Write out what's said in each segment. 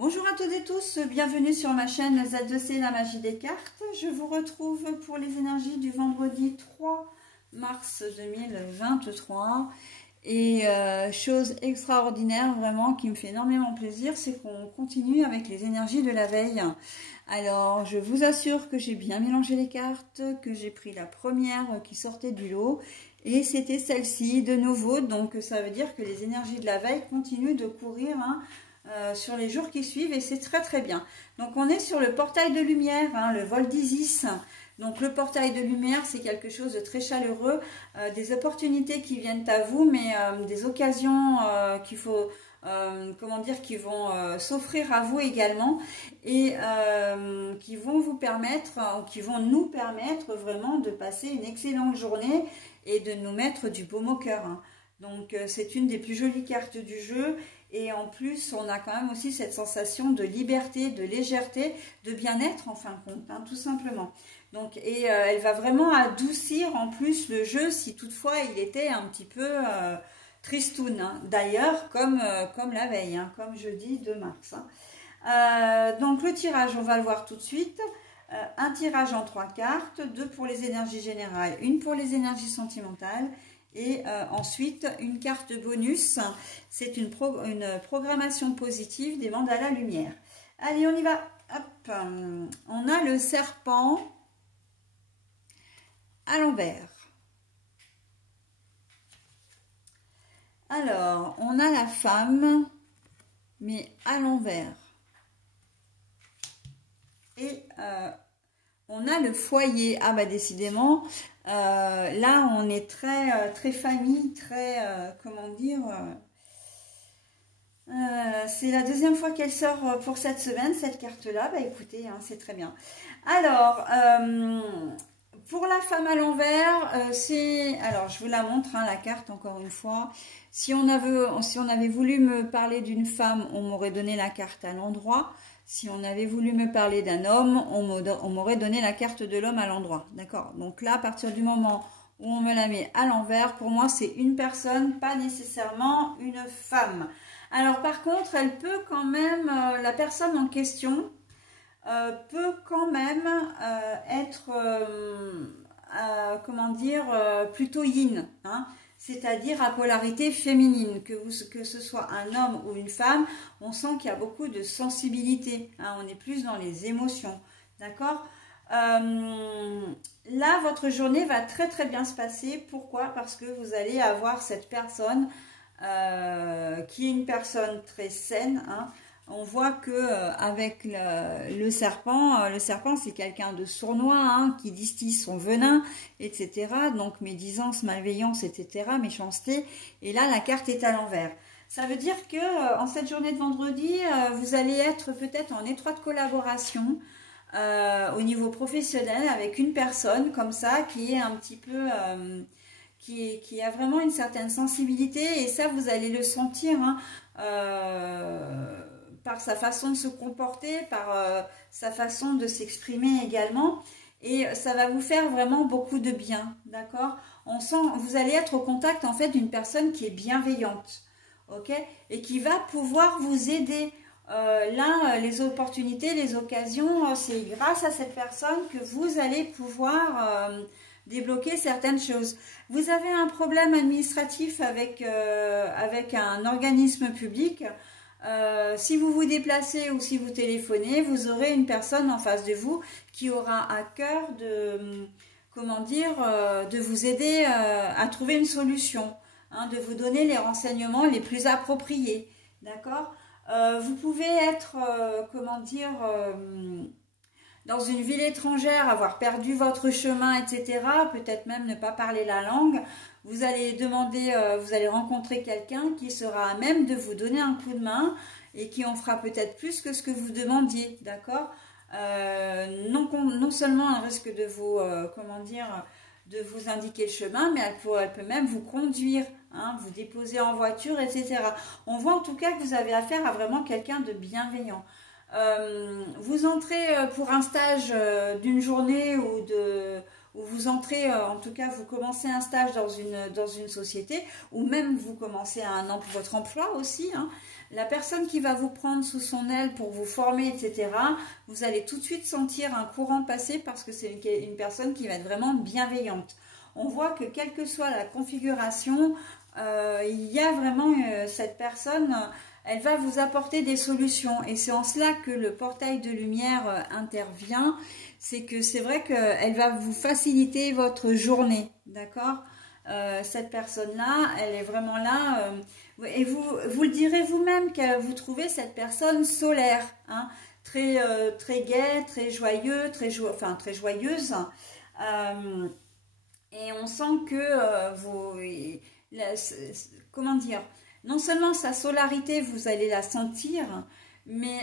Bonjour à toutes et tous, bienvenue sur ma chaîne Z2C, la magie des cartes. Je vous retrouve pour les énergies du vendredi 3 mars 2023. Et chose extraordinaire vraiment qui me fait énormément plaisir, c'est qu'on continue avec les énergies de la veille. Alors je vous assure que j'ai bien mélangé les cartes, que j'ai pris la première qui sortait du lot et c'était celle-ci de nouveau. Donc ça veut dire que les énergies de la veille continuent de courir sur les jours qui suivent et c'est très très bien. Donc on est sur le portail de lumière, le vol d'Isis. Donc le portail de lumière, c'est quelque chose de très chaleureux, des opportunités qui viennent à vous, mais des occasions qu'il faut, qui vont s'offrir à vous également et qui vont vous permettre, qui vont nous permettre vraiment de passer une excellente journée et de nous mettre du baume au cœur. Donc c'est une des plus jolies cartes du jeu. Et en plus, on a quand même aussi cette sensation de liberté, de légèreté, de bien-être en fin de compte, tout simplement. Donc, et elle va vraiment adoucir en plus le jeu si toutefois il était un petit peu tristoun. D'ailleurs, comme la veille, comme jeudi 2 mars. Donc le tirage, on va le voir tout de suite. Un tirage en 3 cartes, 2 pour les énergies générales, 1 pour les énergies sentimentales. Et ensuite, une carte bonus, c'est une programmation positive des mandalas lumière. Allez, on y va. Hop. On a le serpent à l'envers. Alors, on a la femme, mais à l'envers. Et on a le foyer. Ah bah décidément, là on est très famille, très comment dire. C'est la deuxième fois qu'elle sort pour cette semaine, cette carte-là. Bah écoutez, c'est très bien. Alors, pour la femme à l'envers, alors je vous la montre, la carte encore une fois. Si on avait voulu me parler d'une femme, on m'aurait donné la carte à l'endroit. Si on avait voulu me parler d'un homme, on m'aurait donné la carte de l'homme à l'endroit. D'accord? Donc là, à partir du moment où on me la met à l'envers, pour moi, c'est une personne, pas nécessairement une femme. Alors par contre, elle peut quand même, la personne en question peut quand même être, plutôt yin, c'est-à-dire à polarité féminine, que ce soit un homme ou une femme, on sent qu'il y a beaucoup de sensibilité, on est plus dans les émotions, d'accord? Là, votre journée va très très bien se passer. Pourquoi? Parce que vous allez avoir cette personne qui est une personne très saine, On voit que avec le serpent c'est quelqu'un de sournois, qui distille son venin, etc. Donc médisance, malveillance, etc. Méchanceté. Et là, la carte est à l'envers. Ça veut dire que en cette journée de vendredi, vous allez être peut-être en étroite collaboration au niveau professionnel avec une personne comme ça qui est un petit peu qui a vraiment une certaine sensibilité, et ça vous allez le sentir par sa façon de se comporter, par sa façon de s'exprimer également, et ça va vous faire vraiment beaucoup de bien, d'accord? On sent, vous allez être au contact en fait d'une personne qui est bienveillante, ok, et qui va pouvoir vous aider. Là, les opportunités, les occasions, c'est grâce à cette personne que vous allez pouvoir débloquer certaines choses. Vous avez un problème administratif avec un organisme public. Si vous vous déplacez ou si vous téléphonez, vous aurez une personne en face de vous qui aura à cœur de, de vous aider à trouver une solution, de vous donner les renseignements les plus appropriés, d'accord? Vous pouvez être, dans une ville étrangère, avoir perdu votre chemin, etc. Peut-être même ne pas parler la langue. Vous allez vous allez rencontrer quelqu'un qui sera à même de vous donner un coup de main et qui en fera peut-être plus que ce que vous demandiez, d'accord? Non seulement elle risque de vous, de vous indiquer le chemin, mais elle peut même vous conduire, vous déposer en voiture, etc. On voit en tout cas que vous avez affaire à vraiment quelqu'un de bienveillant. Vous entrez pour un stage d'une journée ou vous entrez, en tout cas vous commencez un stage dans une société, ou même vous commencez votre emploi aussi, La personne qui va vous prendre sous son aile pour vous former, etc., vous allez tout de suite sentir un courant passer parce que c'est une personne qui va être vraiment bienveillante. On voit que quelle que soit la configuration, il y a vraiment cette personne, elle va vous apporter des solutions. Et c'est en cela que le portail de lumière intervient. C'est que c'est vrai qu'elle va vous faciliter votre journée, d'accord ? Cette personne-là, elle est vraiment là. Et vous le direz vous-même que vous trouvez cette personne solaire, hein, très gaie, très joyeux, très joyeuse. Et on sent que comment dire, non seulement sa solarité, vous allez la sentir, mais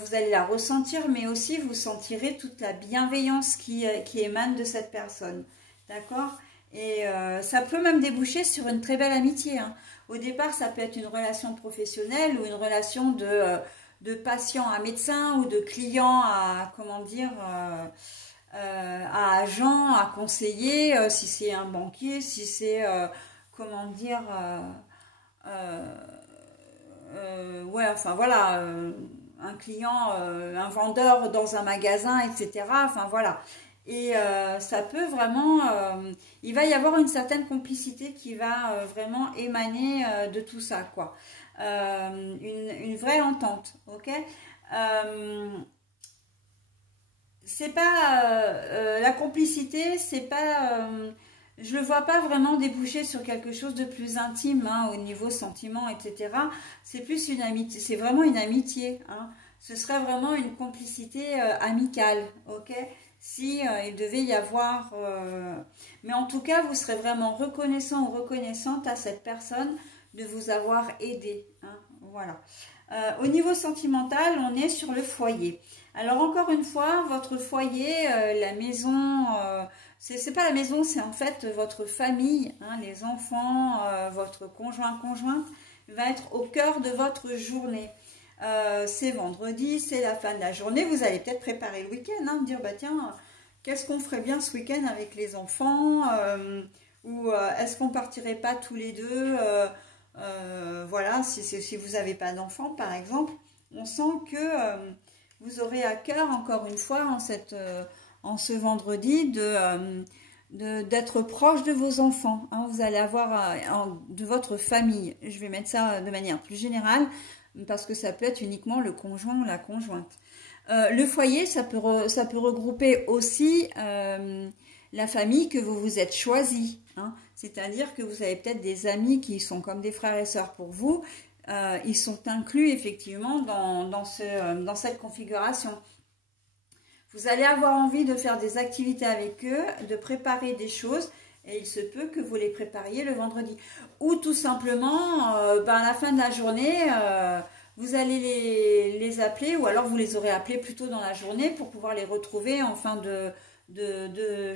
vous allez la ressentir, mais aussi vous sentirez toute la bienveillance qui émane de cette personne, d'accord ? Et ça peut même déboucher sur une très belle amitié, hein. Au départ, ça peut être une relation professionnelle ou une relation de patient à médecin ou de client à, comment dire, à agent, à conseiller, si c'est un banquier, si c'est, comment dire, ouais, enfin voilà, un client, un vendeur dans un magasin, etc. Enfin voilà. Et ça peut vraiment, il va y avoir une certaine complicité qui va vraiment émaner de tout ça, quoi. Une vraie entente, ok. C'est pas la complicité, c'est pas, je le vois pas vraiment déboucher sur quelque chose de plus intime, hein, au niveau sentiment, etc. C'est plus une amitié, c'est vraiment une amitié, hein. Ce serait vraiment une complicité amicale, ok. Si il devait y avoir, mais en tout cas, vous serez vraiment reconnaissant ou reconnaissante à cette personne de vous avoir aidé, hein, voilà. Au niveau sentimental, on est sur le foyer. Alors encore une fois, votre foyer, la maison, c'est pas la maison, c'est en fait votre famille, hein, les enfants, votre conjointe va être au cœur de votre journée. C'est vendredi, c'est la fin de la journée, vous allez peut-être préparer le week-end, hein, dire bah tiens, qu'est-ce qu'on ferait bien ce week-end avec les enfants, ou est-ce qu'on partirait pas tous les deux, voilà, si vous n'avez pas d'enfants par exemple. On sent que vous aurez à cœur encore une fois en ce vendredi d'être proche de vos enfants, hein. Vous allez avoir de votre famille, je vais mettre ça de manière plus générale, parce que ça peut être uniquement le conjoint ou la conjointe. Le foyer, ça peut regrouper aussi la famille que vous vous êtes choisi, hein. C'est-à-dire que vous avez peut-être des amis qui sont comme des frères et sœurs pour vous. Ils sont inclus effectivement dans cette configuration. Vous allez avoir envie de faire des activités avec eux, de préparer des choses. Et il se peut que vous les prépariez le vendredi. Ou tout simplement, à la fin de la journée, vous allez les appeler, ou alors vous les aurez appelés plus tôt dans la journée pour pouvoir les retrouver en fin de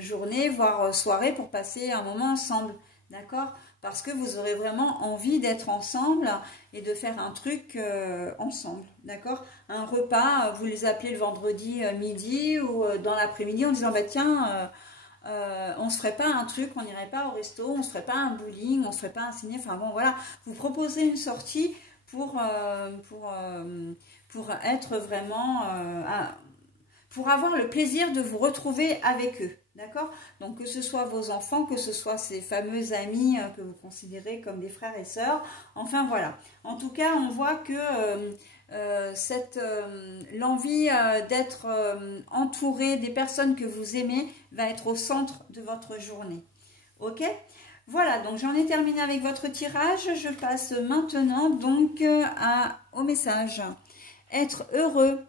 journée, voire soirée, pour passer un moment ensemble. D'accord ? Parce que vous aurez vraiment envie d'être ensemble et de faire un truc ensemble. D'accord ? Un repas, vous les appelez le vendredi midi ou dans l'après-midi en disant bah tiens, on se ferait pas un truc, on n'irait pas au resto, on se ferait pas un bowling, on se ferait pas un ciné, enfin bon voilà, vous proposez une sortie pour être vraiment, pour avoir le plaisir de vous retrouver avec eux, d'accord? Donc que ce soit vos enfants, que ce soit ces fameux amis que vous considérez comme des frères et sœurs, enfin voilà. En tout cas, on voit que l'envie d'être entouré des personnes que vous aimez va être au centre de votre journée. Ok? Voilà, donc j'en ai terminé avec votre tirage. Je passe maintenant donc au message. Être heureux.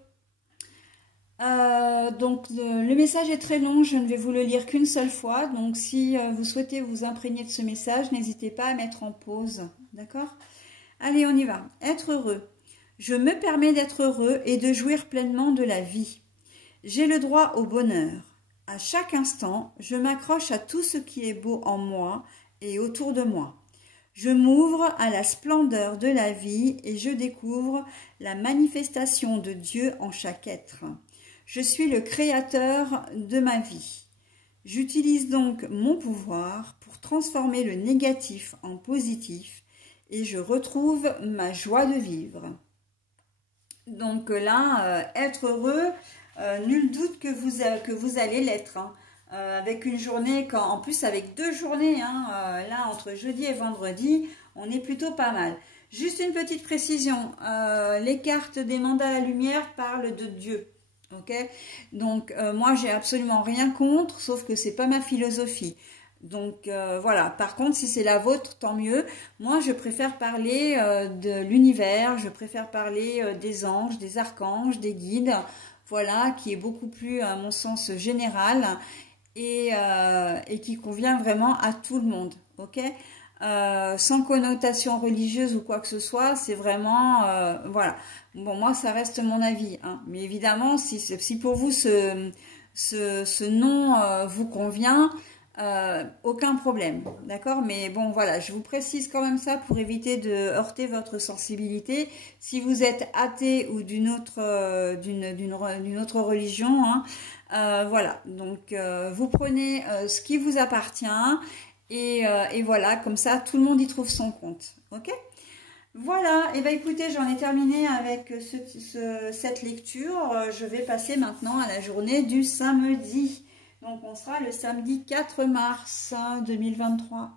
Donc le message est très long, je ne vais vous le lire qu'une seule fois. Donc si vous souhaitez vous imprégner de ce message, n'hésitez pas à mettre en pause. D'accord? Allez, on y va. Être heureux. Je me permets d'être heureux et de jouir pleinement de la vie. J'ai le droit au bonheur. À chaque instant, je m'accroche à tout ce qui est beau en moi et autour de moi. Je m'ouvre à la splendeur de la vie et je découvre la manifestation de Dieu en chaque être. Je suis le créateur de ma vie. J'utilise donc mon pouvoir pour transformer le négatif en positif et je retrouve ma joie de vivre. Donc là, être heureux, nul doute que vous allez l'être. Hein. Avec une journée, en plus avec 2 journées, hein, là entre jeudi et vendredi, on est plutôt pas mal. Juste une petite précision, les cartes des mandats à la lumière parlent de Dieu. Ok, donc moi j'ai absolument rien contre, sauf que c'est pas ma philosophie. Donc voilà, par contre si c'est la vôtre, tant mieux. Moi je préfère parler de l'univers, je préfère parler des anges, des archanges, des guides, voilà, qui est beaucoup plus à mon sens général et qui convient vraiment à tout le monde, ok, sans connotation religieuse ou quoi que ce soit, c'est vraiment, voilà, bon moi ça reste mon avis, hein. Mais évidemment si pour vous ce nom vous convient, aucun problème, d'accord, mais bon voilà, je vous précise quand même ça pour éviter de heurter votre sensibilité. Si vous êtes athée ou d'une autre religion, hein, voilà, donc vous prenez ce qui vous appartient et voilà, comme ça tout le monde y trouve son compte, ok. Voilà, et ben écoutez, j'en ai terminé avec cette lecture. Je vais passer maintenant à la journée du samedi. Donc on sera le samedi 4 mars 2023.